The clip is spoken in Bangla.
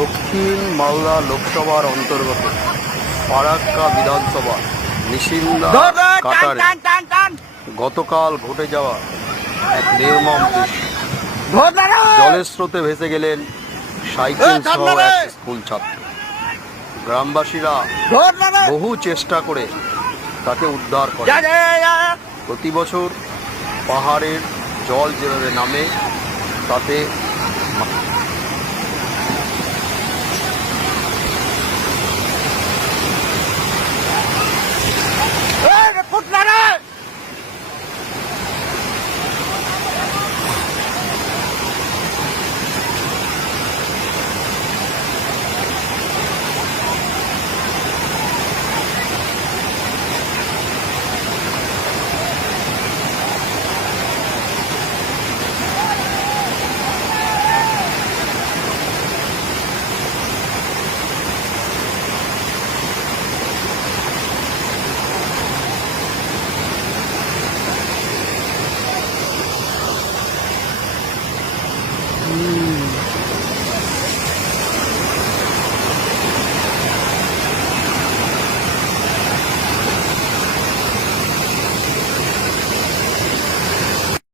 দক্ষিণ মালদা লোকসভার অন্তর্গত ফারাক্কা বিধানসভা নিশিন্দা কাটারে গতকাল ঘটে যাওয়া এক নির্মম দৃশ্য। জলের স্রোতে ভেসে গেলেন সাইকেল সহ এক স্কুল ছাত্র। গ্রামবাসীরা বহু চেষ্টা করে তাকে উদ্ধার করে। প্রতি বছর পাহাড়ের জল যেভাবে নামে তাতে